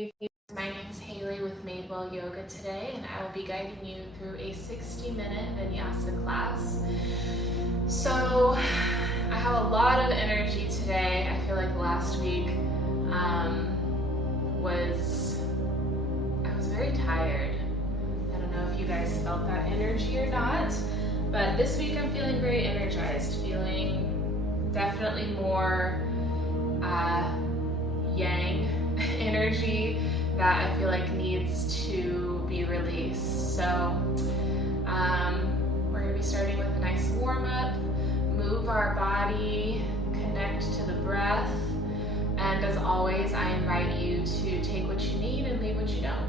My name is Haley with Madewell Yoga today, and I will be guiding you through a 60-minute Vinyasa class. So I have a lot of energy today. I feel like last week I was very tired. I don't know if you guys felt that energy or not, but this week I'm feeling very energized, feeling definitely more yang energy that I feel like needs to be released. So we're going to be starting with a nice warm-up, move our body, connect to the breath, and as always, I invite you to take what you need and leave what you don't.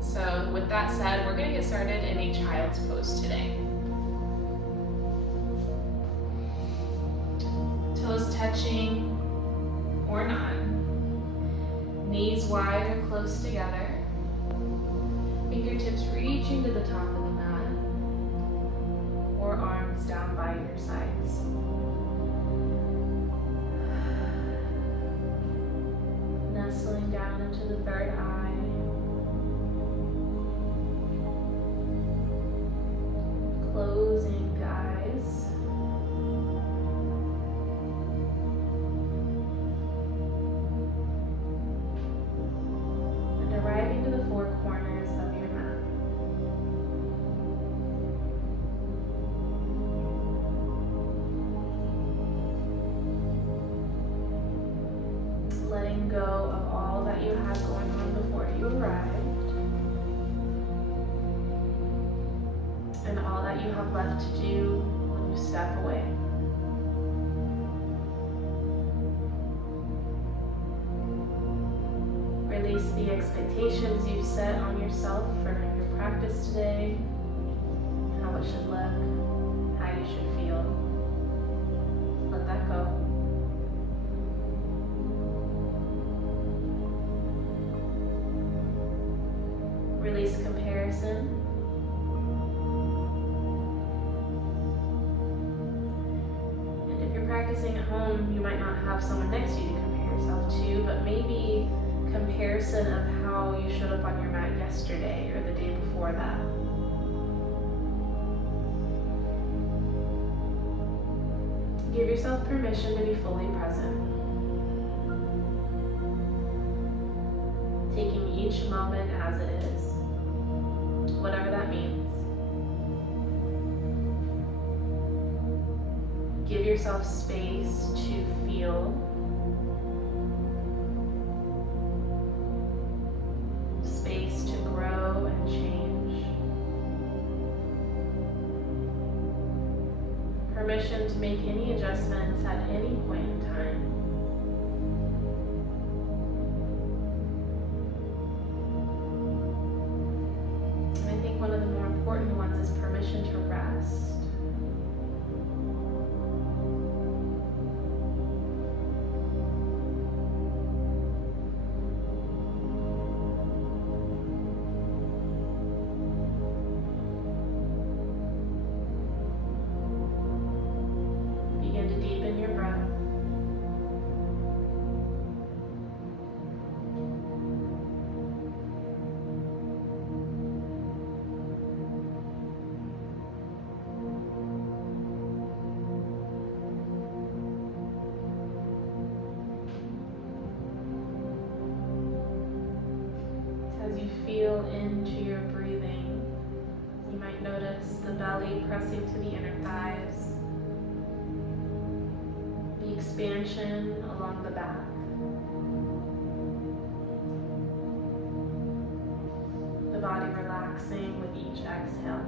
So with that said, we're going to get started in a child's pose today. Toes touching or not. Knees wide or close together. Fingertips reaching to the top of the mat. Or arms down by your sides. Nestling down into the third eye. Closing the eyes. Arriving to the four corners of your mat. Letting go of all that you had going on before you arrived, and all that you have left to do when you step away. Release the expectations you've set on yourself for your practice today, how it should look, how you should feel. Let that go. Release comparison. And if you're practicing at home, you might not have someone next to you to compare yourself to, but maybe comparison of how you showed up on your mat yesterday or the day before that. Give yourself permission to be fully present. Taking each moment as it is, whatever that means. Give yourself space to feel. Space to grow and change. Permission to make any adjustments at any point in time. And I think one of the more important ones is permission to rest. As you feel into your breathing, you might notice the belly pressing to the inner thighs, the expansion along the back. The body relaxing with each exhale.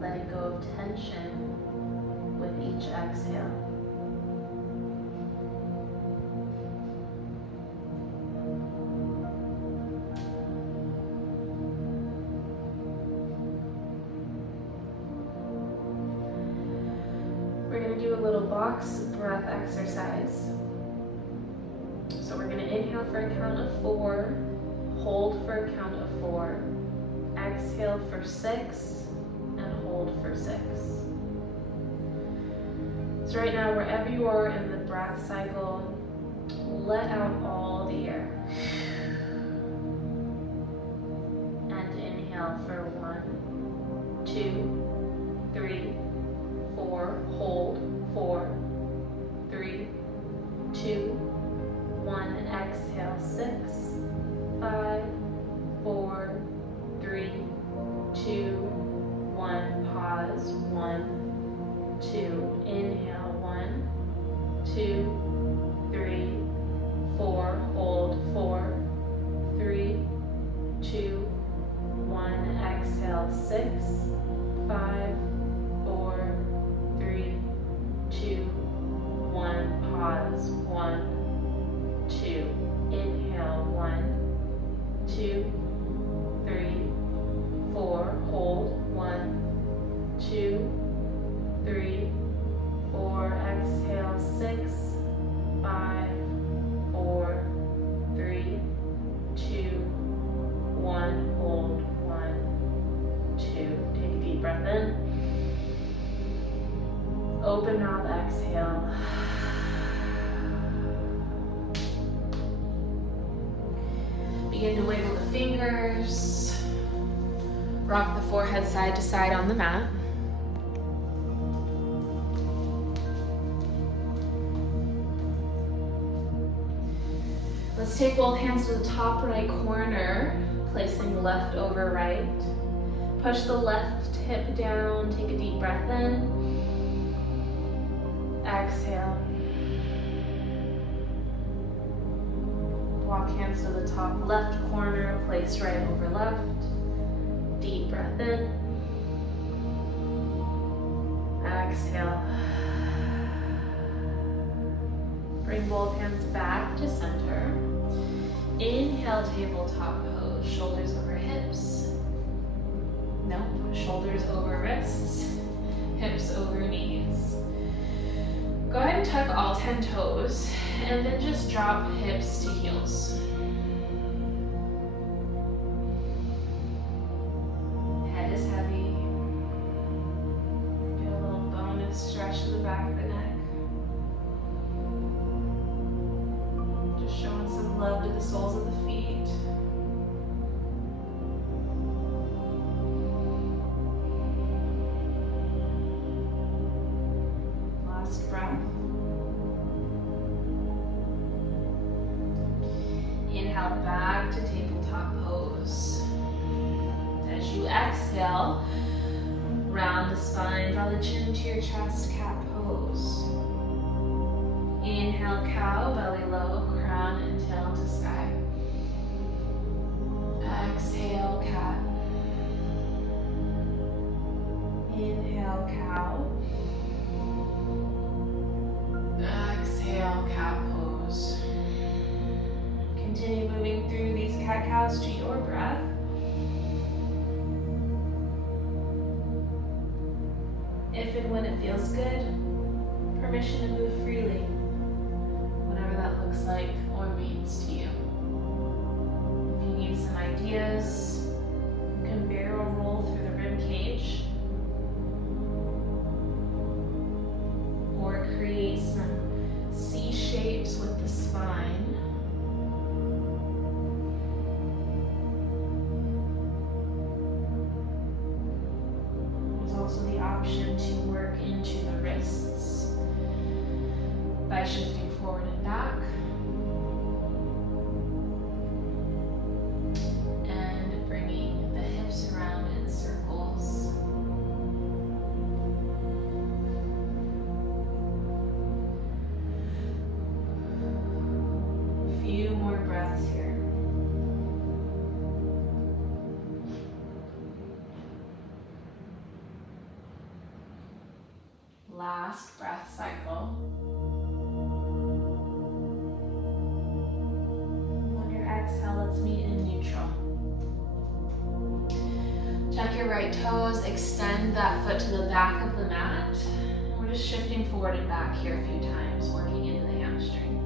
Letting go of tension with each exhale. We're going to do a little box breath exercise. So we're going to inhale for a count of 4, hold for a count of 4, Exhale for 6 and hold for 6. So right now, wherever you are in the breath cycle, let out all the air. And inhale for 1, 2, 3, 4. Hold. 4, 3, 2, 1. Exhale. 6, 5, 4, 3, 2, 1. Pause. 1, 2. Inhale. 1, 2, 3, 4. Hold. 4, 3, 2, 1. Exhale. 6, 5, 4, 3, 2, 1. Pause. 1, 2. Inhale. 1, 2, 3, 4. Hold. 1, 2, 3, 4. Exhale. 6, 5, 4, 3, 2, 1. Hold. 1, 2. Take a deep breath in. Open mouth, exhale. Begin to wiggle the fingers. Rock the forehead side to side on the mat. Let's take both hands to the top right corner, placing left over right. Push the left hip down, take a deep breath in. Exhale. Walk hands to the top left corner, place right over left. Deep breath in. Exhale. Bring both hands back to center. Inhale, tabletop pose. Shoulders over hips. Nope. Shoulders over wrists. Hips over knees. Go ahead and tuck all 10 toes, and then just drop hips to heels. Head is heavy. Get a little bonus stretch to the back of the neck. Just showing some love to the soles of the feet. Last breath. Inhale back to tabletop pose. As you exhale, round the spine, draw the chin to your chest, cat pose. Inhale, cow, belly low, crown and tail to sky. Exhale, cat. Inhale, cow. Exhale, cat pose. Continue moving through these cat-cows to your breath. If and when it feels good, permission to move freely, whatever that looks like or means to you. If you need some ideas, you can barrel roll through the rib cage, or create some C shapes with the spine. There's also the option to work into the wrists by shifting forward and back. And bringing the hips around in circles. Few more breaths here. Last breath cycle. On your exhale, let's meet in neutral. Tuck your right toes, extend that foot to the back of the mat. We're just shifting forward and back here a few times, working into the hamstring.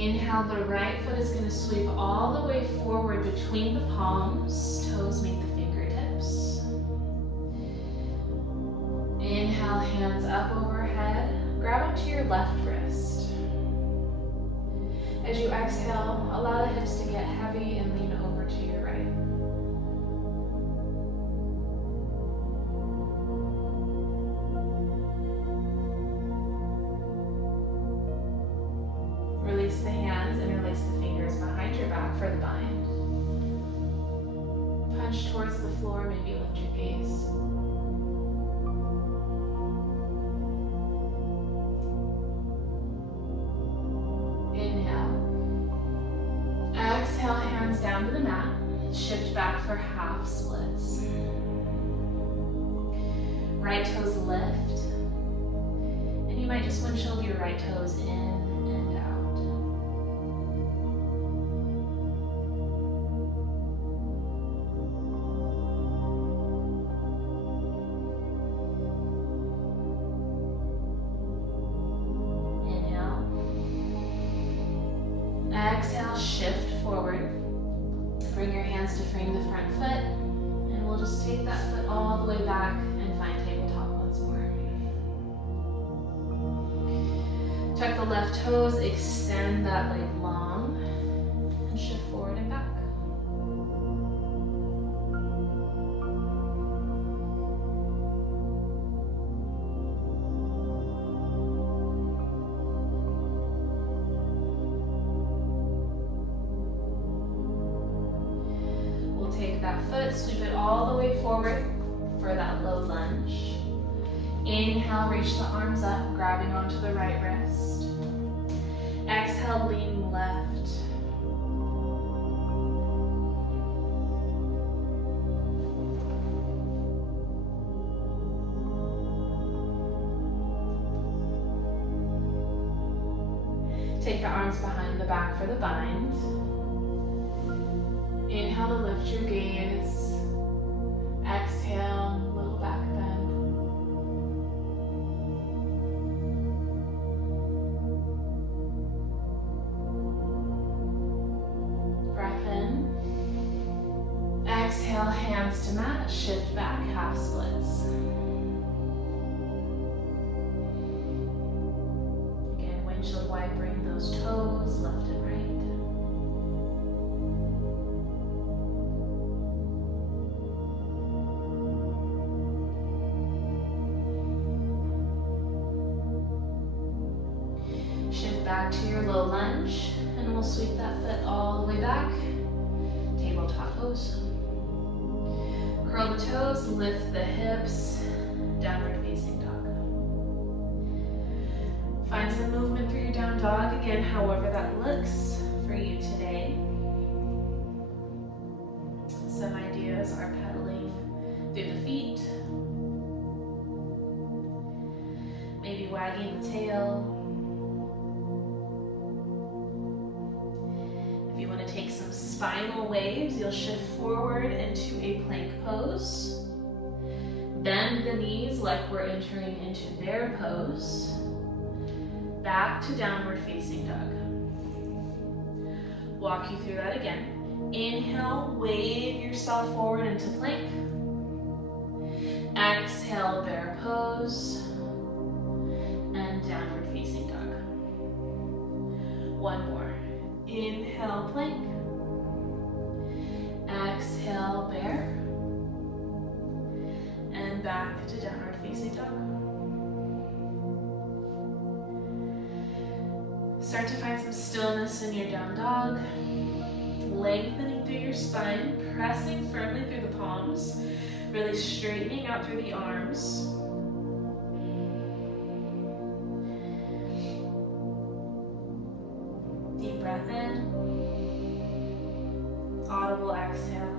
Inhale, the right foot is going to sweep all the way forward between the palms. Toes meet the fingertips. Inhale, hands up overhead. Grab onto your left wrist. As you exhale, allow the hips to get heavy and lean over to your right. Release the hands, interlace the fingers behind your back for the bind. Punch towards the floor, maybe lift your gaze. Inhale. Exhale, hands down to the mat. Shift back for half splits. Right toes lift. And you might just windshield your right toes in and out. Inhale. Exhale, shift forward. Bring your hands to frame the front foot, and we'll just take that foot all the way back and find tabletop once more. Tuck the left toes, extend that leg long, and shift forward and back. Take that foot, sweep it all the way forward for that low lunge. Inhale, reach the arms up, grabbing onto the right wrist. Exhale, lean left. Take the arms behind the back for the bind. Inhale to lift your gaze. Exhale, little back bend. Breath in. Exhale, hands to mat, shift back, half splits. Again, windshield wide, bring those toes left and right. Back to your low lunge, and we'll sweep that foot all the way back. Tabletop pose. Curl the toes, lift the hips, downward facing dog. Find some movement through your down dog, again, however that looks for you today. Some ideas are pedaling through the feet, maybe wagging the tail. If you want to take some spinal waves, you'll shift forward into a plank pose. Bend the knees like we're entering into bear pose. Back to downward facing dog. Walk you through that again. Inhale, wave yourself forward into plank. Exhale, bear pose. And downward facing dog. One more. Inhale, plank. Exhale, bear. And back to downward facing dog. Start to find some stillness in your down dog. Lengthening through your spine, pressing firmly through the palms, really straightening out through the arms. Deep breath in. Audible exhale.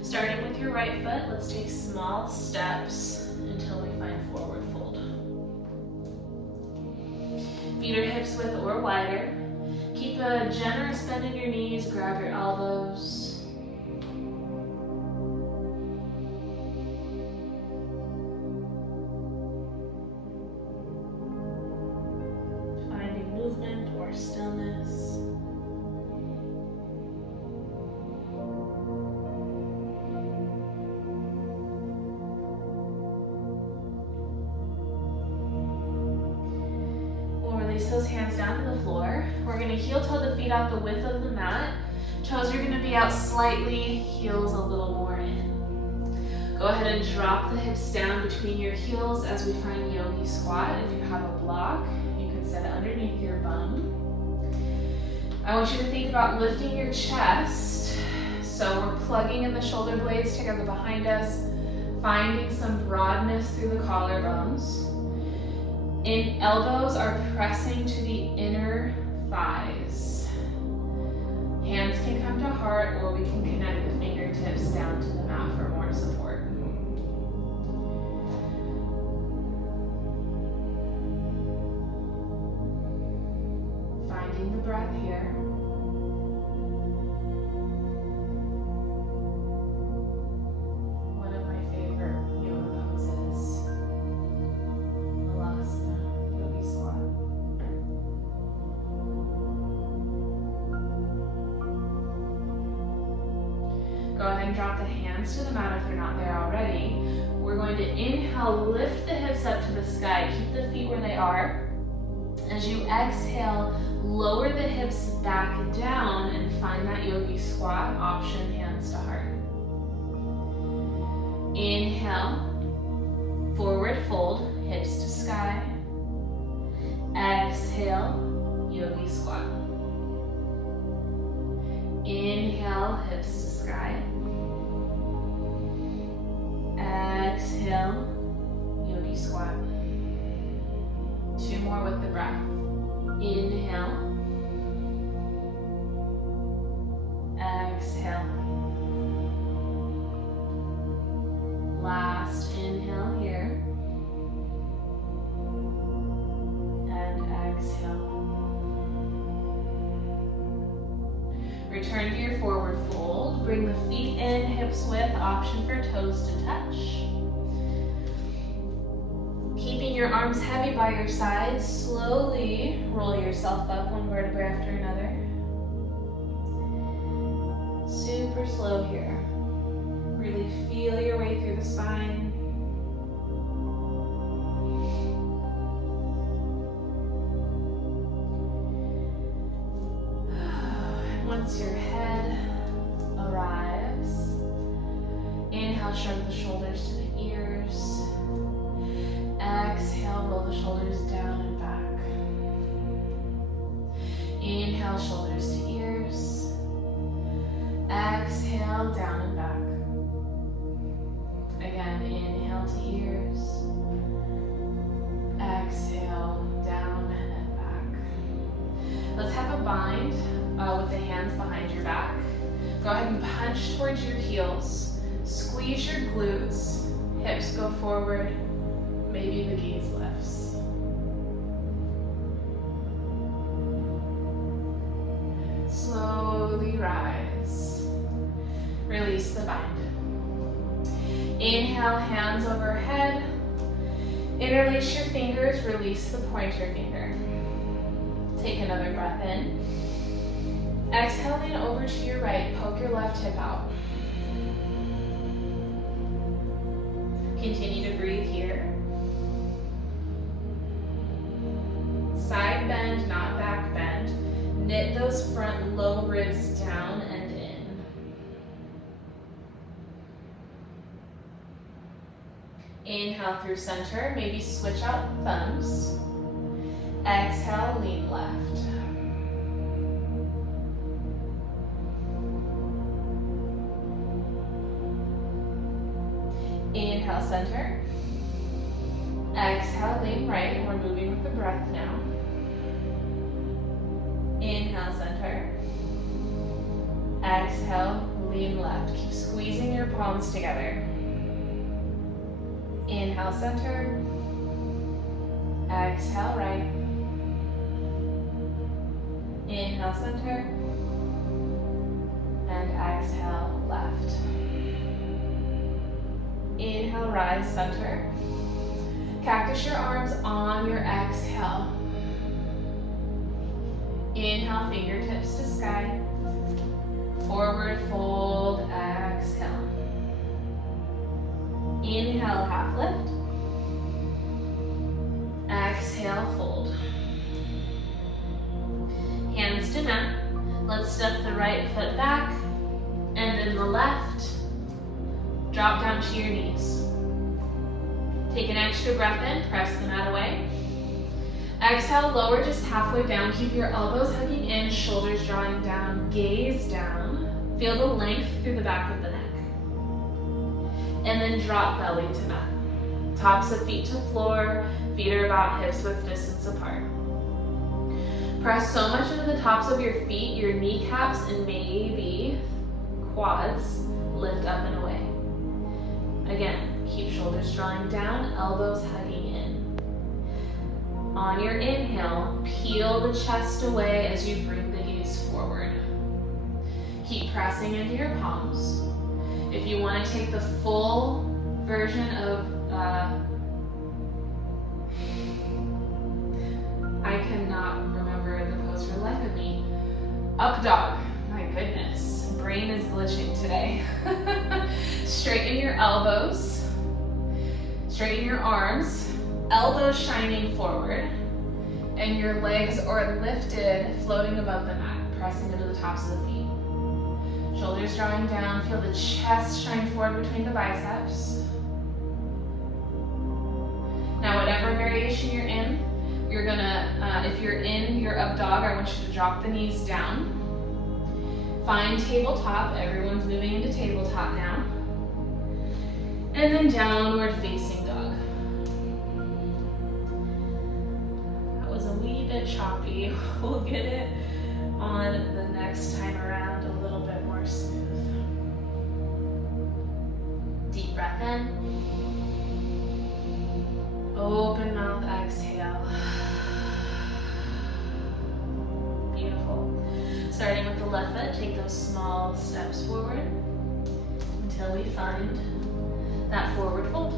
Starting with your right foot, let's take small steps until we find forward fold. Feet are hips width or wider. Keep a generous bend in your knees, grab your elbows. Finding stillness. We'll release those hands down to the floor. We're going to heel toe the feet out the width of the mat. Toes are going to be out slightly, heels a little more in. Go ahead and drop the hips down between your heels as we find yogi squat. If you have a block, you can set it underneath your bum. I want you to think about lifting your chest. So we're plugging in the shoulder blades together behind us, finding some broadness through the collarbones. Elbows are pressing to the inner thighs. Hands can come to heart, or we can connect the fingertips down to the mat for more support. Finding the breath here. One of my favorite yoga poses, yogi squat. Go ahead and drop the hands to the mat if they're not there already. We're going to inhale, lift the hips up to the sky, keep the feet where they are. As you exhale, lower the hips back down and find that yogi squat option, hands to heart. Inhale, forward fold, hips to sky. Exhale, yogi squat. Inhale, hips to sky. Exhale, yogi squat. Two more with the breath. Inhale. Exhale. Last inhale here. And exhale. Return to your forward fold. Bring the feet in, hips width, option for toes to touch. Keeping your arms heavy by your sides, slowly roll yourself up one vertebra after another. Super slow here. Really feel your way through the spine. Once your head arrives, inhale, shrug the shoulders to the ears. Exhale, roll the shoulders down and back. Inhale, shoulders to ears. Exhale, down and back. Again, inhale to ears. Exhale, down and back. Let's have a bind with the hands behind your back. Go ahead and punch towards your heels. Squeeze your glutes. Hips go forward. Maybe the gaze lifts. Slowly rise. Release the bind. Inhale, hands overhead. Interlace your fingers, release the pointer finger. Take another breath in. Exhale, lean over to your right, poke your left hip out. Continue to breathe here. Side bend, not back bend. Knit those front low ribs down and in. Inhale through center, maybe switch out thumbs. Exhale, lean left. Inhale, center. Exhale, lean right. We're moving with the breath now. Inhale, center. Exhale, lean left. Keep squeezing your palms together. Inhale, center. Exhale, right. Inhale, center. And exhale, left. Inhale, rise, center. Cactus your arms on your exhale. Inhale, fingertips to sky. Forward fold, exhale. Inhale, half lift. Exhale, fold. Hands to mat. Let's step the right foot back, and then the left. Drop down to your knees. Take an extra breath in, press the mat away. Exhale, lower just halfway down. Keep your elbows hugging in, shoulders drawing down, gaze down. Feel the length through the back of the neck. And then drop belly to mat. Tops of feet to floor, feet are about hips width distance apart. Press so much into the tops of your feet, your kneecaps and maybe quads lift up and away. Again, keep shoulders drawing down, elbows hugging in. On your inhale, peel the chest away as you bring the gaze forward. Keep pressing into your palms. If you want to take the full version of, I cannot remember the pose for the life of me. Up dog. My goodness, brain is glitching today. Straighten your elbows, straighten your arms, elbows shining forward, and your legs are lifted, floating above the mat, pressing into the tops of the feet. Shoulders drawing down, feel the chest shine forward between the biceps. Now, whatever variation you're in, you're gonna, if you're in your up dog, I want you to drop the knees down. Find tabletop, everyone's moving into tabletop now. And then downward facing dog. That was a wee bit choppy. We'll get it on the next time around a little bit more smooth. Deep breath in. Open mouth, exhale. Beautiful. Starting with the left foot, take those small steps forward until we find that forward fold.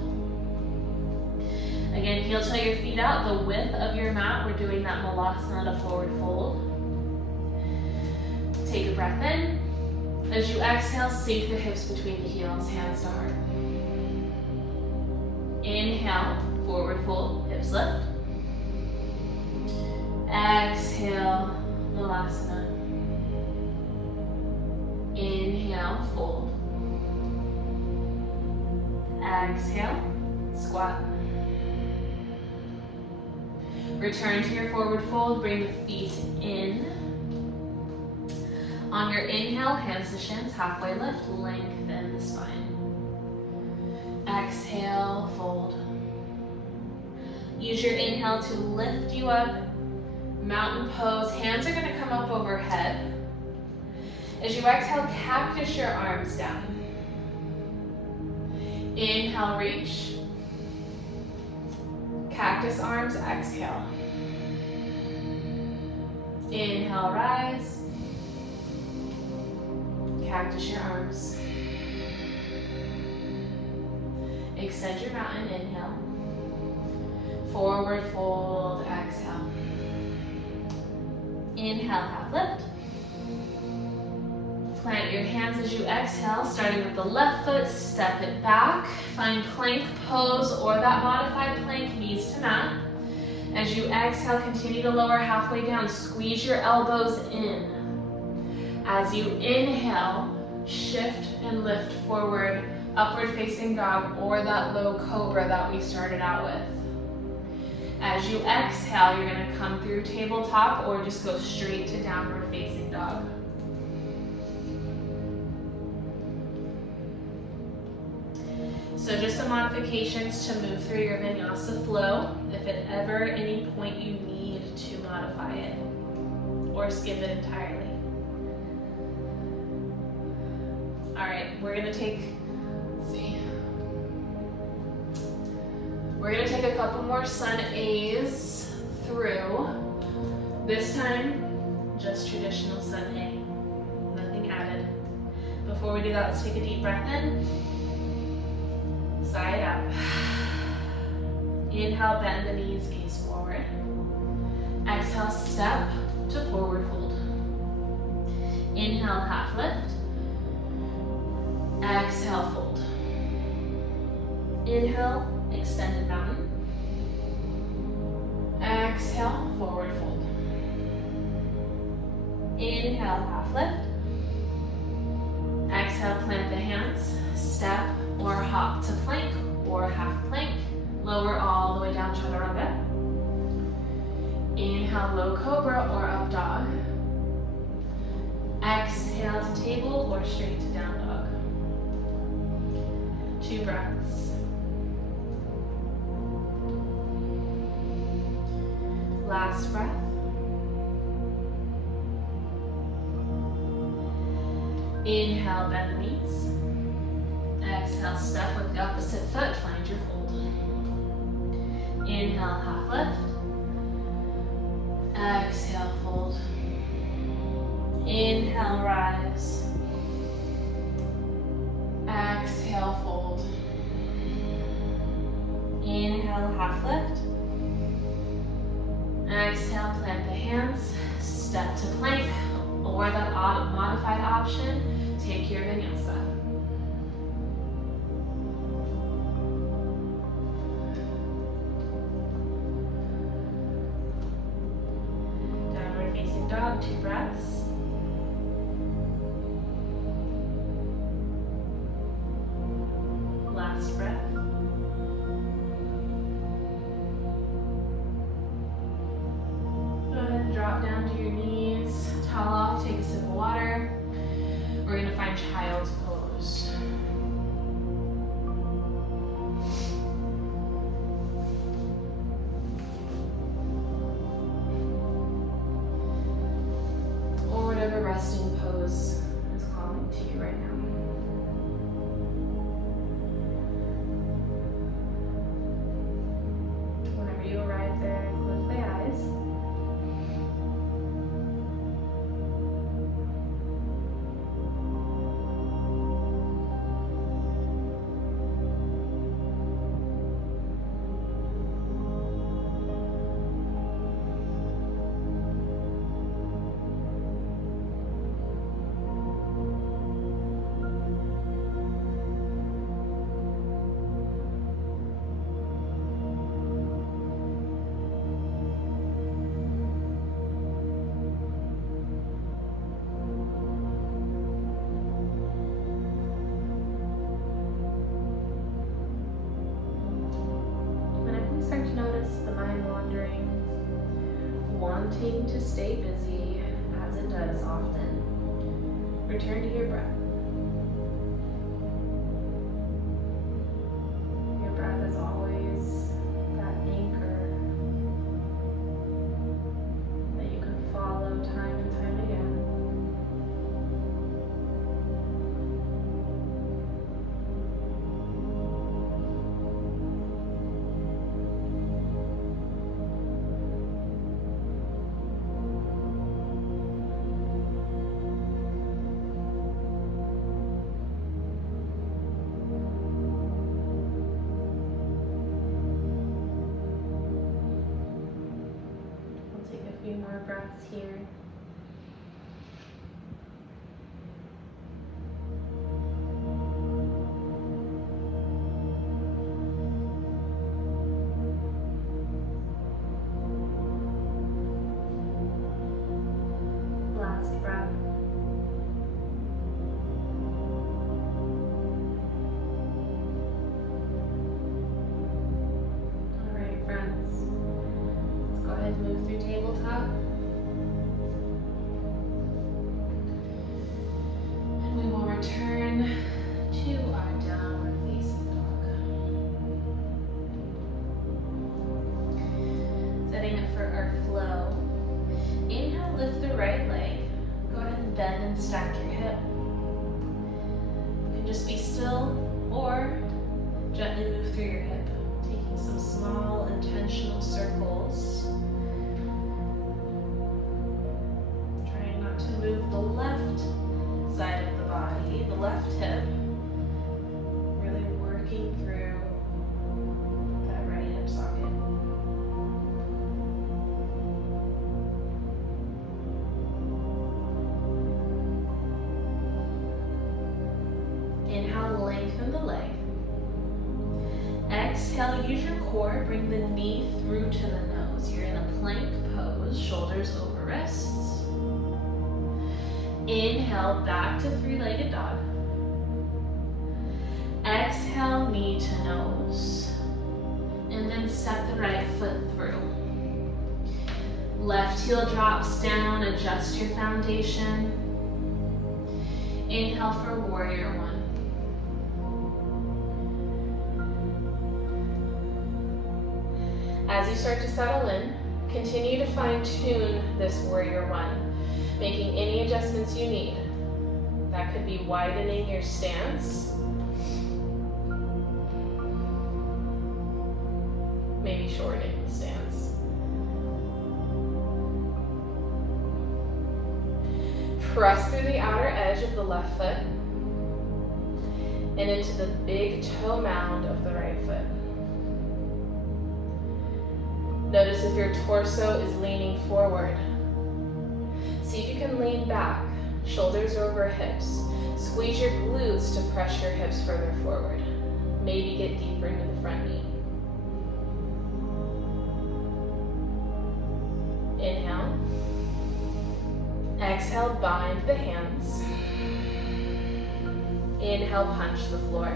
Again, heel toe your feet out, the width of your mat. We're doing that malasana to forward fold. Take a breath in. As you exhale, sink the hips between the heels, hands to heart. Inhale, forward fold, hips lift. Exhale, malasana. Inhale, fold. Exhale, squat. Return to your forward fold, bring the feet in. On your inhale, hands to shins, halfway lift, lengthen the spine. Exhale, fold. Use your inhale to lift you up, mountain pose. Hands are going to come up overhead. As you exhale, cactus your arms down. Inhale, reach. Cactus arms, exhale. Inhale, rise. Cactus your arms. Extend your mountain, inhale. Forward fold, exhale. Inhale, half lift. Plant your hands as you exhale, starting with the left foot, step it back. Find plank pose or that modified plank, knees to mat. As you exhale, continue to lower halfway down. Squeeze your elbows in. As you inhale, shift and lift forward, upward facing dog or that low cobra that we started out with. As you exhale, you're going to come through tabletop or just go straight to downward facing dog. So just some modifications to move through your vinyasa flow. If at ever any point you need to modify it or skip it entirely. All right, we're gonna take, let's see. We're gonna take a couple more sun A's through. This time, just traditional sun A, nothing added. Before we do that, let's take a deep breath in. Side out. Inhale, bend the knees, gaze forward. Exhale, step to forward fold. Inhale, half lift. Exhale, fold. Inhale, extended mountain. Exhale, forward fold. Inhale, half lift. Exhale, plant the hands. Step or hop to plank or half plank. Lower all the way down, chaturanga. Inhale, low cobra or up dog. Exhale to table or straight to down dog. 2 breaths. Last breath. Inhale, bend the knees. Exhale, step with the opposite foot, find your fold. Inhale, half lift. Exhale, fold. Inhale, rise. Exhale, fold. Inhale, half lift. Exhale, plant the hands, step to plank, or the modified option, take your vinyasa. Downward facing dog, 2 breaths. Last breath. Go ahead and drop down to your knees, towel off, take a sip of water. We're going to find child's pose. Or whatever resting pose is calling to you right now. Whenever you arrive there, close the eyes. Wanting to stay busy, as it does often, return to your breath. Your breath is always that anchor that you can follow time and time again. Few more breaths here. Last breath. All right, friends. Let's go ahead and move through tabletop. And we will return to our downward facing dog. Setting up for our flow. Inhale, lift the right leg. Go ahead and bend and stack your hip. You can just be still or gently move through your hip, taking some small intentional circles. Trying not to move the left side of the body, the left hip. Really working through that right hip socket. Inhale, lengthen the leg. Exhale, use your core, bring the knee through to the nose. You're in a plank pose, shoulders over wrists. Inhale, back to three-legged dog. Exhale, knee to nose. And then step the right foot through. Left heel drops down, adjust your foundation. Inhale for warrior one. As you start to settle in, continue to fine-tune this warrior one, making any adjustments you need. That could be widening your stance, maybe shortening the stance. Press through the outer edge of the left foot and into the big toe mound of the right foot. Notice if your torso is leaning forward. See if you can lean back, shoulders over hips. Squeeze your glutes to press your hips further forward. Maybe get deeper into the front knee. Inhale. Exhale, bind the hands. Inhale, punch the floor.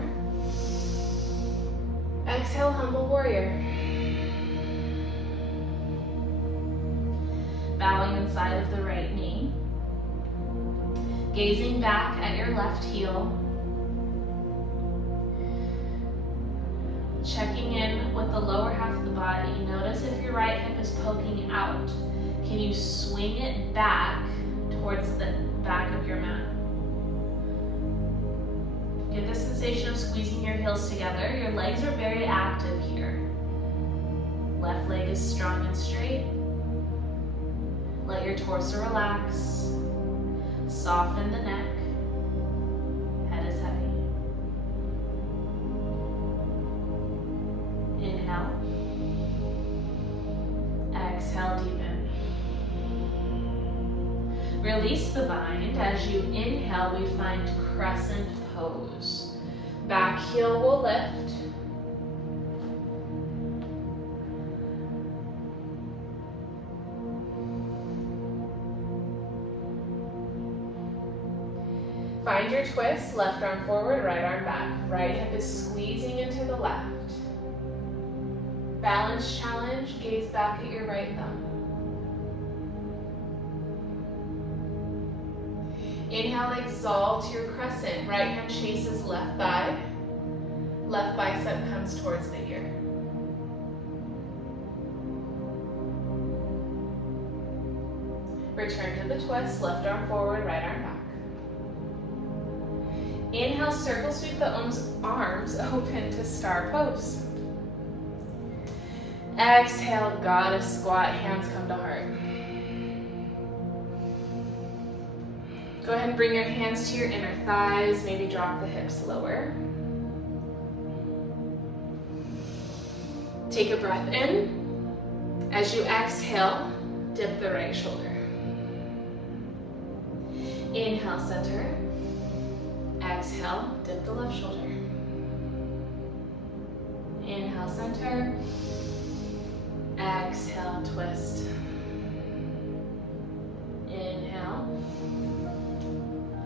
Exhale, humble warrior. Bowing inside of the right knee. Gazing back at your left heel. Checking in with the lower half of the body. Notice if your right hip is poking out. Can you swing it back towards the back of your mat? Get the sensation of squeezing your heels together. Your legs are very active here. Left leg is strong and straight. Let your torso relax. Soften the neck. Head is heavy. Inhale. Exhale, deepen. Release the bind. As you inhale, we find crescent pose. Back heel will lift. Find your twist, left arm forward, right arm back. Right hip is squeezing into the left. Balance challenge, gaze back at your right thumb. Inhale, exalt your crescent. Right hand chases left thigh. Left bicep comes towards the ear. Return to the twist, left arm forward, right arm back. Inhale, circle sweep the arms open to star pose. Exhale, goddess squat, hands come to heart. Go ahead and bring your hands to your inner thighs, maybe drop the hips lower. Take a breath in. As you exhale, dip the right shoulder. Inhale, center. Exhale, dip the left shoulder. Inhale, center. Exhale, twist. Inhale.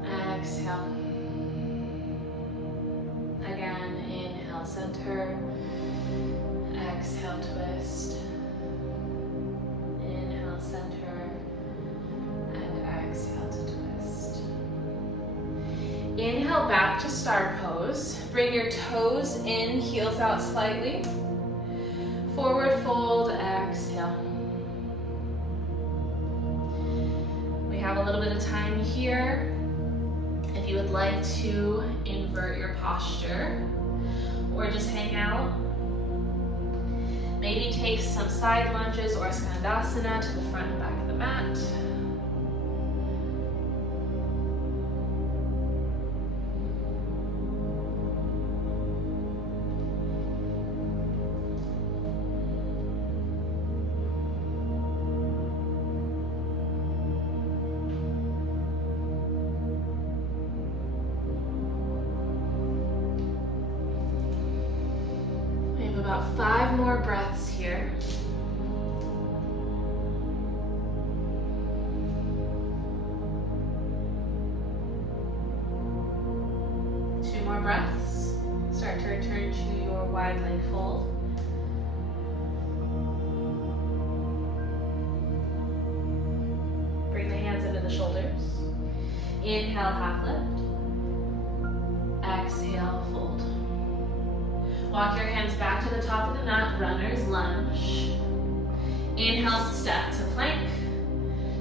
Exhale. Again, inhale, center. Exhale, twist. Inhale, center. And exhale to twist. Inhale, back to star pose. Bring your toes in, heels out slightly. Forward fold, exhale. We have a little bit of time here. If you would like to invert your posture or just hang out, maybe take some side lunges or skandasana to the front and back of the mat. more breaths here. Two more breaths. Start to return to your wide leg fold. Bring the hands into the shoulders. Inhale, half lift. Exhale, fold. Walk your hands back to the top of the mat, runner's lunge. Inhale, step to plank.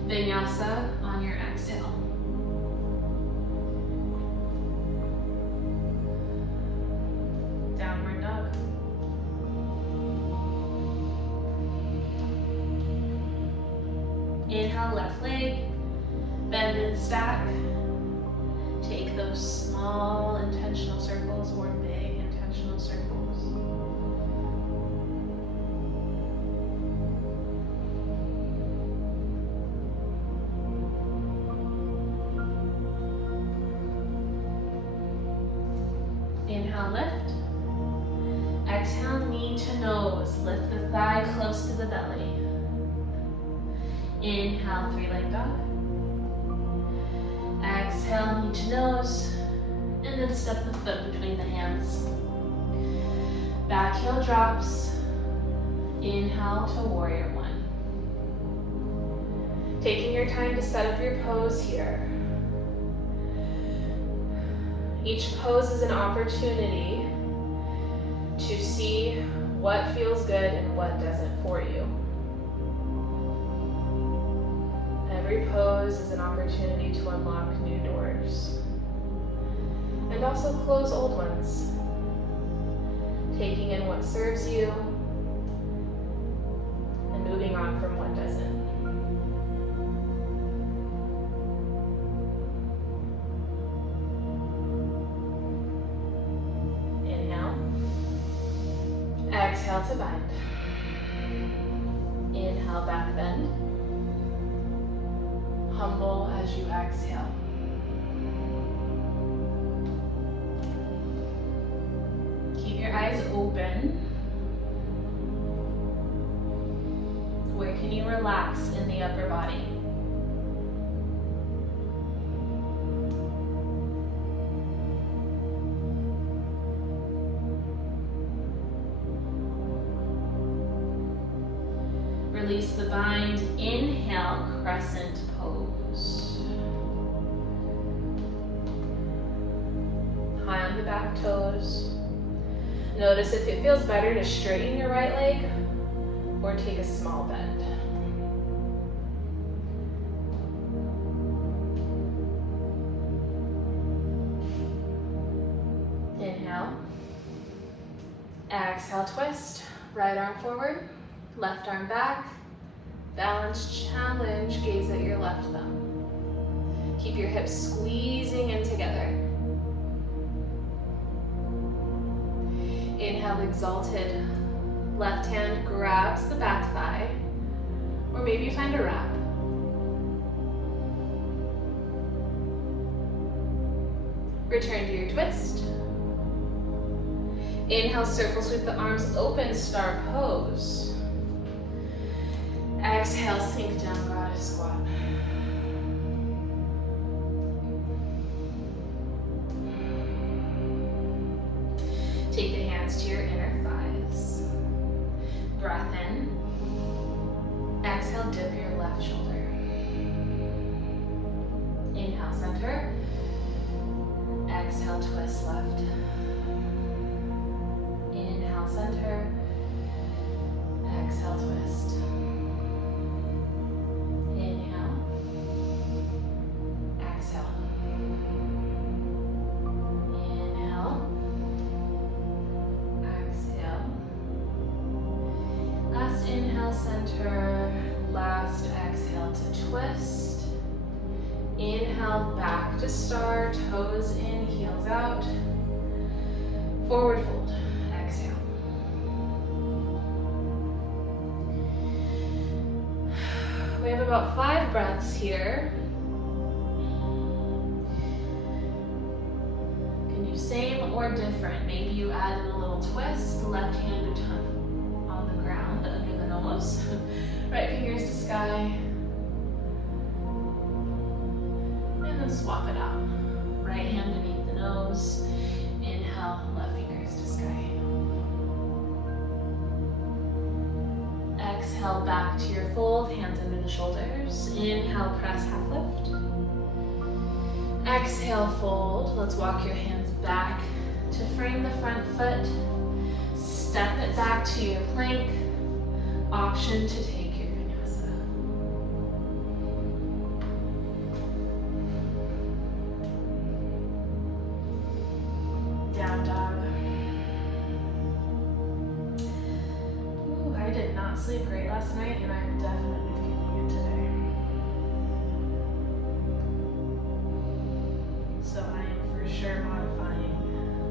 Vinyasa on your exhale. Downward dog. Inhale, left leg. Bend and stack. Take those small intentional circles or big intentional circles. Inhale, lift. Exhale, knee to nose. Lift the thigh close to the belly. Inhale, three-leg dog. Exhale, knee to nose, and then step the foot between the hands. Back heel drops. Inhale to warrior one. Taking your time to set up your pose here. Each pose is an opportunity to see what feels good and what doesn't for you. Every pose is an opportunity to unlock new doors and also close old ones, taking in what serves you and moving on from what doesn't. Inhale, exhale to bind. Inhale, back bend. Humble as you exhale. Keep your eyes open. Where can you relax in the upper body? Release the bind. Inhale, crescent pose. High on the back toes. Notice if it feels better to straighten your right leg or take a small bend. Inhale. Exhale, twist. Right arm forward, left arm back. Balance, challenge, gaze at your left thumb. Keep your hips squeezing in together. Inhale, exalted. Left hand grabs the back thigh, or maybe you find a wrap. Return to your twist. Inhale, circle sweep the arms open, star pose. Exhale, sink down, goddess squat. Take the hands to your inner thighs. Breath in. Exhale, dip your left shoulder. Inhale, center. Exhale, twist left. Inhale, center. Exhale, twist. Inhale. Exhale. Inhale. Exhale. Last inhale, center. Last exhale to twist. Inhale, back to star. Toes in, heels out. Forward fold. Exhale. We have about 5 breaths here. Can you same or different? Maybe you add in a little twist, left hand on ground under the nose. Right fingers to sky. And then swap it out. Right hand beneath the nose. Inhale, left fingers to sky. Exhale, back to your fold, hands under the shoulders. Inhale, press, half lift. Exhale, fold. Let's walk your hands back to frame the front foot. Step it back to your plank. Option to take your vinyasa. Down dog. Ooh, I did not sleep great last night, and I'm definitely feeling it today. So I am for sure modifying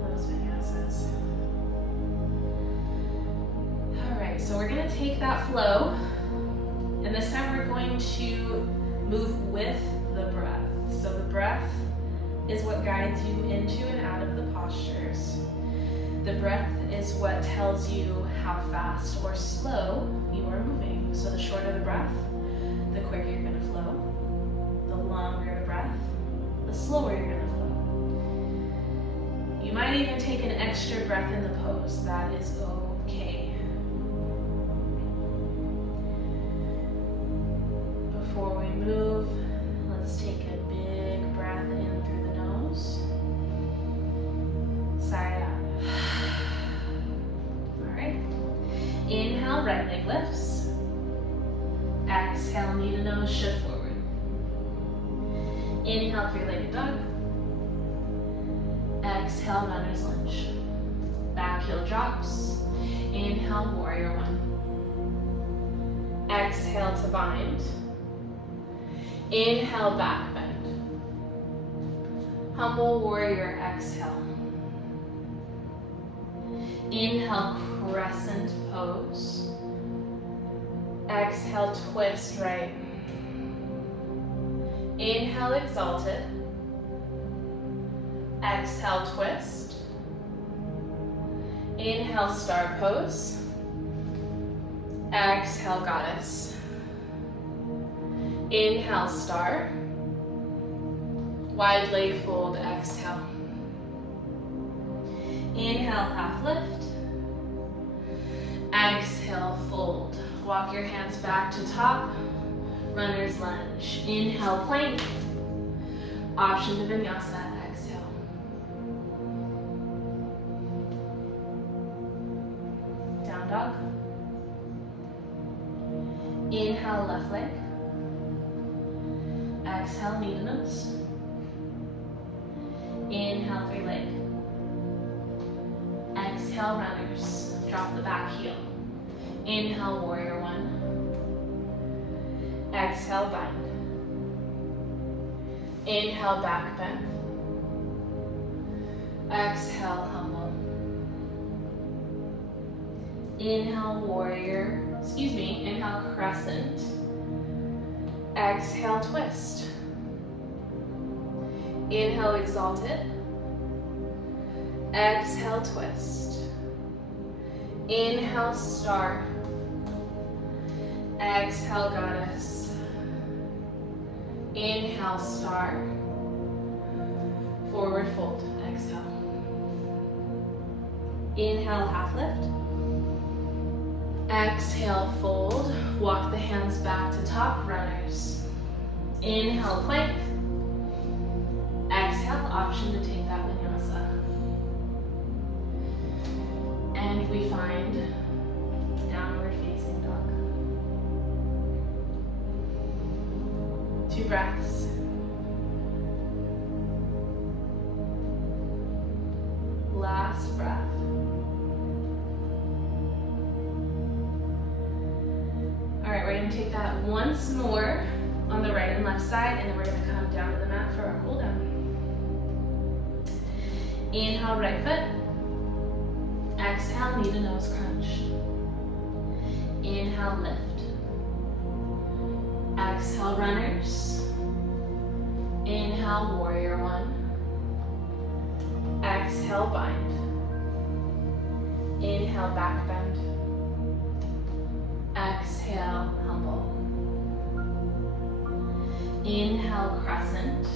those vinyasas. All right, so we're gonna take that flow, and this time we're going to move with the breath. So the breath is what guides you into and out of the postures. The breath is what tells you how fast or slow you are moving. So the shorter the breath, the quicker you're gonna flow. The longer the breath, the slower you're gonna flow. You might even take an extra breath in the pose. That is okay. Before we move, let's take a big breath in through the nose. Side out. All right. Inhale, right leg lifts. Exhale, knee to nose, shift forward. Inhale, three-legged dog. Exhale, runner's lunge. Back heel drops. Inhale, warrior one. Exhale to bind. Inhale, back bend. Humble warrior, exhale. Inhale, crescent pose. Exhale, twist right. Inhale, exalted. Exhale, twist. Inhale, star pose. Exhale, goddess. Inhale, star. Wide leg fold, exhale. Inhale, half lift. Exhale, fold. Walk your hands back to top. Runner's lunge. Inhale, plank. Option to vinyasa, exhale. Down dog. Inhale, left leg. Exhale, knee to nose. Inhale, three leg. Exhale, runners. Drop the back heel. Inhale, warrior one. Exhale, bind. Inhale, back bend. Exhale, humble. Inhale, inhale, crescent. Exhale, twist. Inhale, exalted. Exhale, twist. Inhale, star. Exhale, goddess. Inhale, star. Forward fold, exhale. Inhale, half lift. Exhale, fold. Walk the hands back to top, runners. Inhale, plank. Exhale, option to take that vinyasa. And we find downward facing dog. 2 breaths. Last breath. All right, we're gonna take that once more on the right and left side, and then we're gonna come down to the mat for our cool down. Inhale, right foot. Exhale, knee to nose crunch. Inhale, lift. Exhale, runners. Inhale, warrior one. Exhale, bind. Inhale, back bend. Exhale, humble. Inhale, crescent.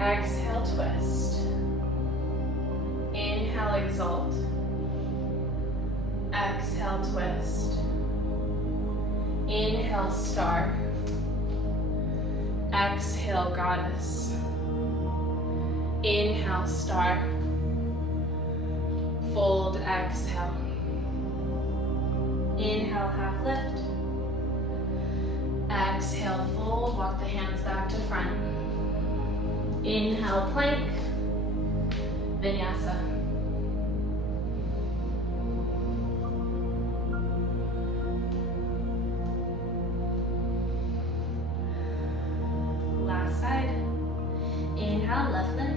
Exhale, twist. Inhale, exalt. Exhale, twist. Inhale, star. Exhale, goddess. Inhale, star. Fold, exhale. Inhale, half lift. Exhale, fold. Walk the hands back to front. Inhale, plank. Vinyasa. Last side. Inhale, left leg.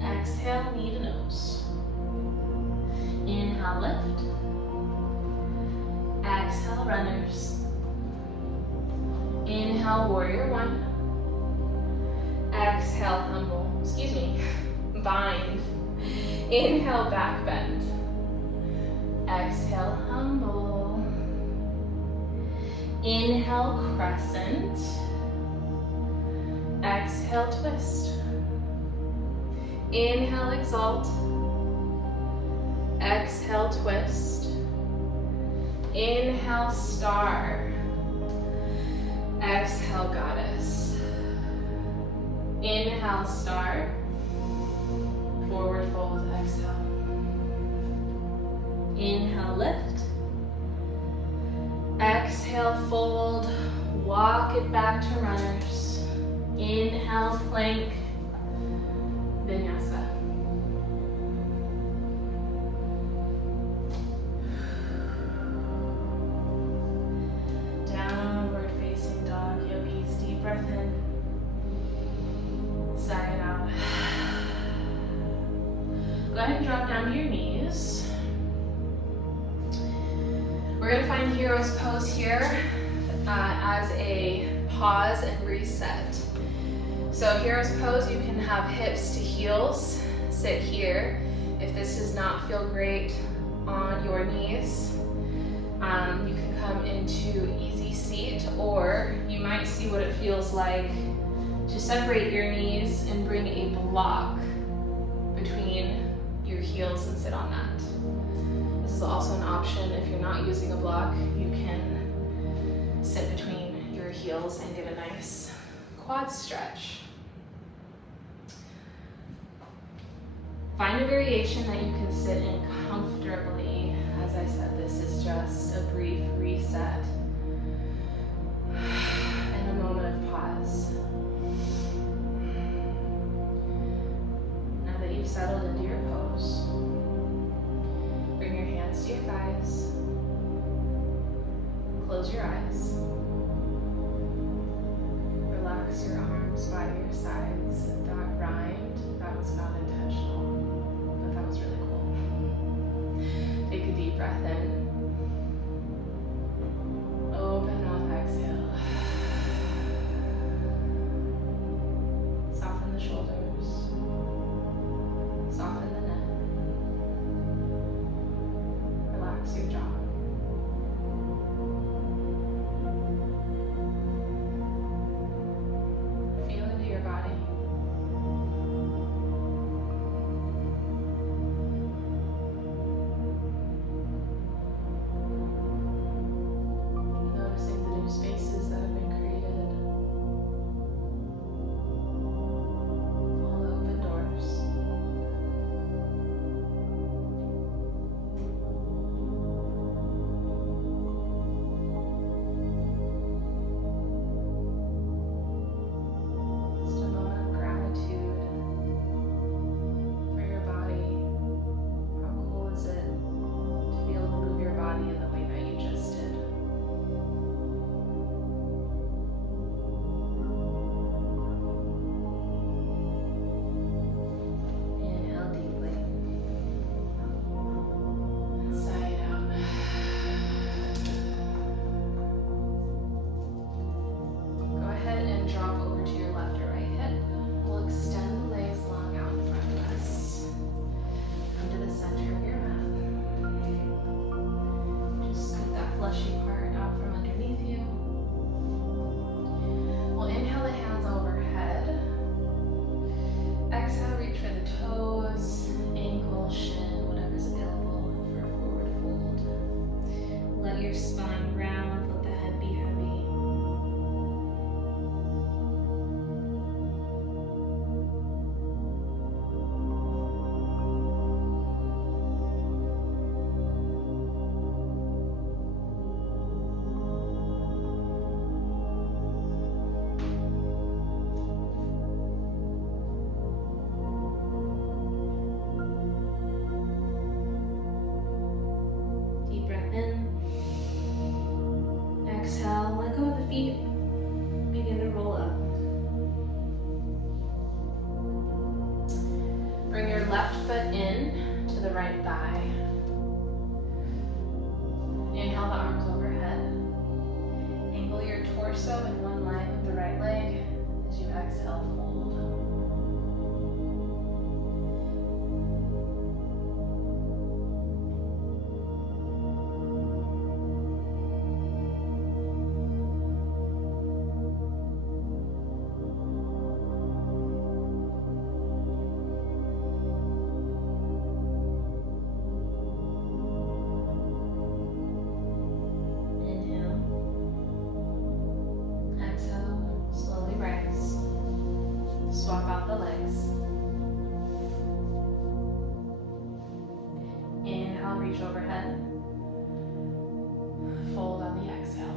Exhale, knee to nose. Inhale, lift. Exhale, runners. Inhale, warrior one. Exhale, humble. Excuse me, bind. Inhale, back bend. Exhale, humble. Inhale, crescent. Exhale, twist. Inhale, exalt. Exhale, twist. Inhale, star. Exhale, goddess. Inhale, star. Forward fold, exhale. Inhale, lift. Exhale, fold. Walk it back to runners. Inhale, plank. Vinyasa. Downward facing dog, yogis. Deep breath in. Sigh it out. Go ahead and drop down to your knees. We're going to find hero's pose here as a pause and reset. So hero's pose, you can have hips to heels, sit here. If this does not feel great on your knees, you can come into easy seat, or you might see what it feels like to separate your knees and bring a block between your heels and sit on that. This is also an option. If you're not using a block, you can sit between your heels and get a nice quad stretch. Find a variation that you can sit in comfortably. As I said, this is just a brief reset and a moment of pause. Now that you've settled into your pose, bring your hands to your thighs. Close your eyes. Relax your arms by your sides. That rhymed. That was not intentional, but that was really cool. Take a deep breath in. Open mouth, exhale. Soften the shoulders. Soften the neck. Relax your jaw. Feel into your body. right thigh. Inhale the arms overhead. Angle your torso in one line with the right leg as you exhale, fold. Swap out the legs. Inhale, reach overhead. Fold on the exhale.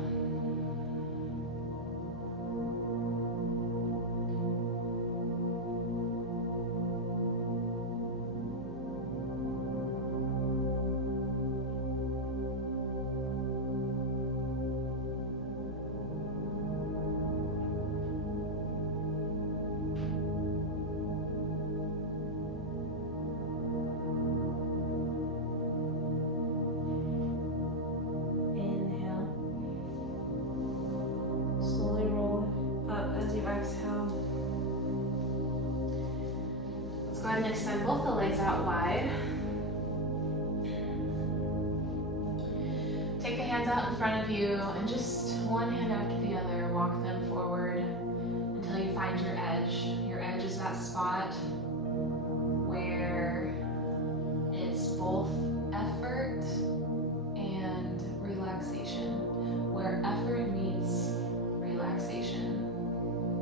Exhale. Let's go ahead and extend both the legs out wide. Take the hands out in front of you and just one hand after the other, walk them forward until you find your edge. Your edge is that spot where it's both effort and relaxation, where effort meets relaxation.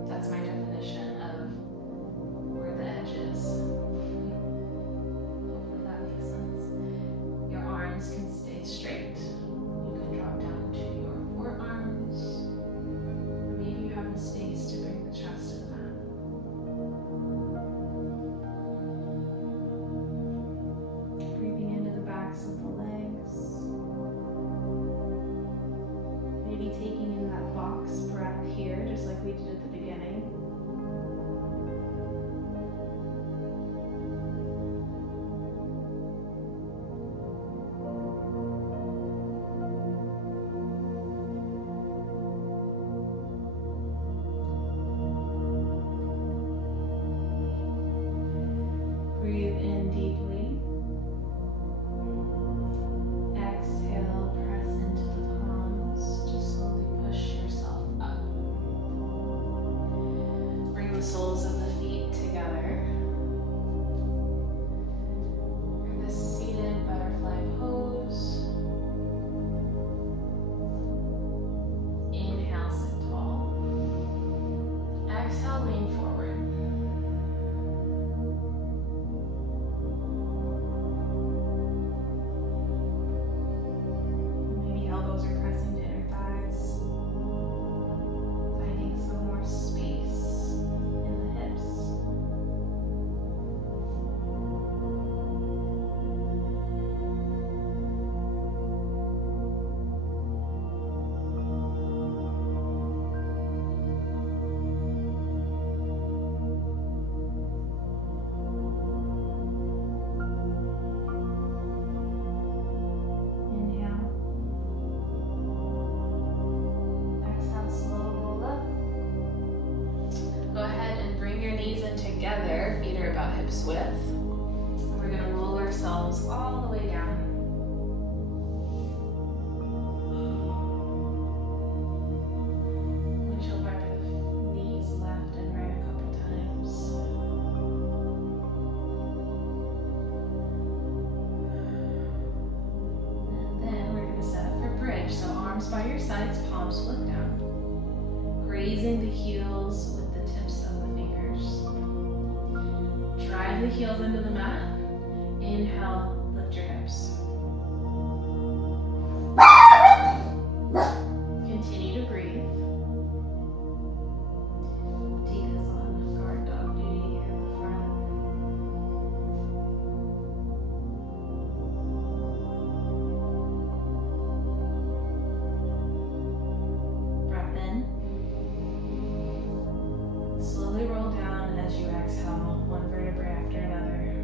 That's my definition of where the edge is. Hopefully that makes sense. Your arms can stay straight. You can drop down to your forearms. Or maybe you have the space to bring the chest to the mat. Breathing into the backs of the legs. Maybe taking in that box breath here, just like we did at the beginning. Breathe in deeply. Exhale, press into the palms. Just slowly push yourself up. Bring the soles of the feet together. For this seated butterfly pose. Inhale, sit tall. Exhale, lean forward. Elbows are pressing to inner thighs, finding some more space in the hips. Knees in together, feet are about hips width. We're going to roll ourselves all the way down. Windshield wiper the knees left and right a couple times. And then we're going to set up for bridge. So arms by your sides, palms flip down. Grazing the heels with the tips of the fingers. Drive the heels into the mat. Inhale, lift your hips. Continue to breathe. Tika's on guard dog duty here at the front. Breath in. Slowly roll down as you exhale, one vertebrae after another.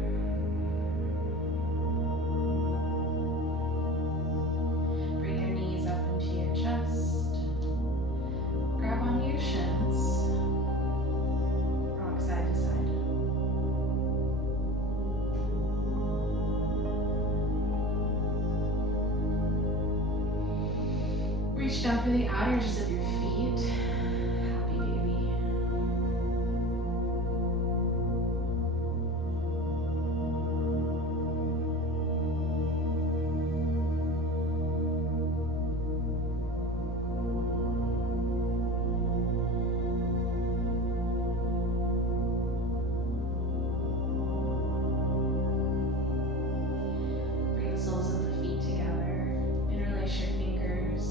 down through the outer edges of your feet. Happy baby. Bring the soles of the feet together. Interlace your fingers.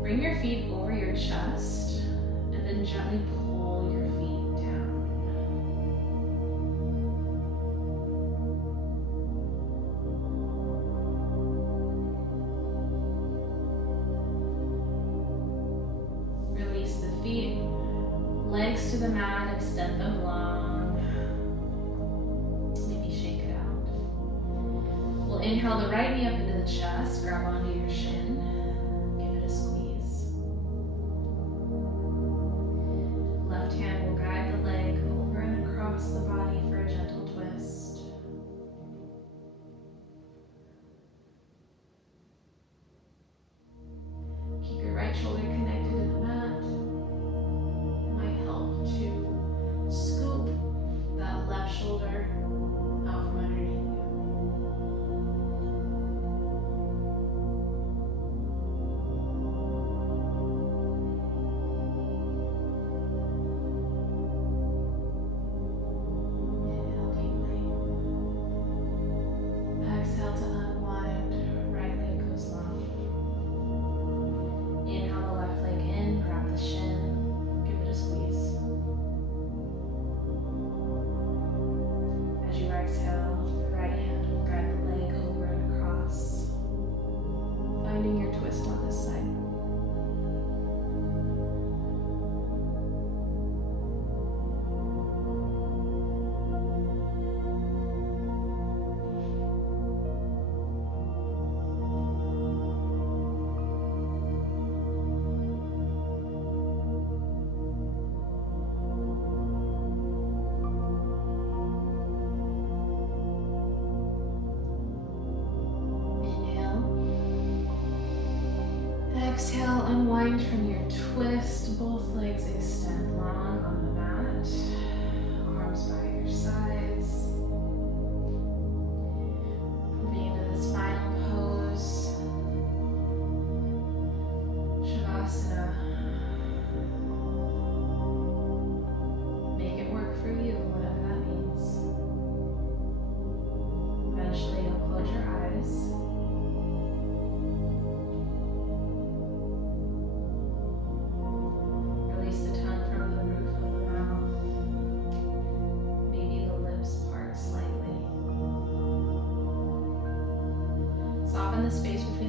Bring your feet over your chest and then gently pull your feet down. Release the feet, legs to the mat, extend them long. Maybe shake it out. We'll inhale the right knee up into the chest, grab onto your shin. Give it a squeeze. Left hand will guide the leg over and across the body for a gentle twist. Keep your right shoulder connected to the mat. It might help to scoop that left shoulder out from underneath you. Inhale deeply. Exhale to unwind. Right leg goes long. Inhale the left leg in, grab the shin, give it a squeeze. As you exhale, the right hand will guide the leg over and across, finding your twist on this side. Exhale, unwind from your twist. Both legs extend long on the mat. Arms by your sides. Moving into this final pose. Shavasana. Make it work for you, whatever that means. Eventually, you'll close your eyes. Release the tongue from the roof of the mouth. Maybe the lips part slightly. Soften the space between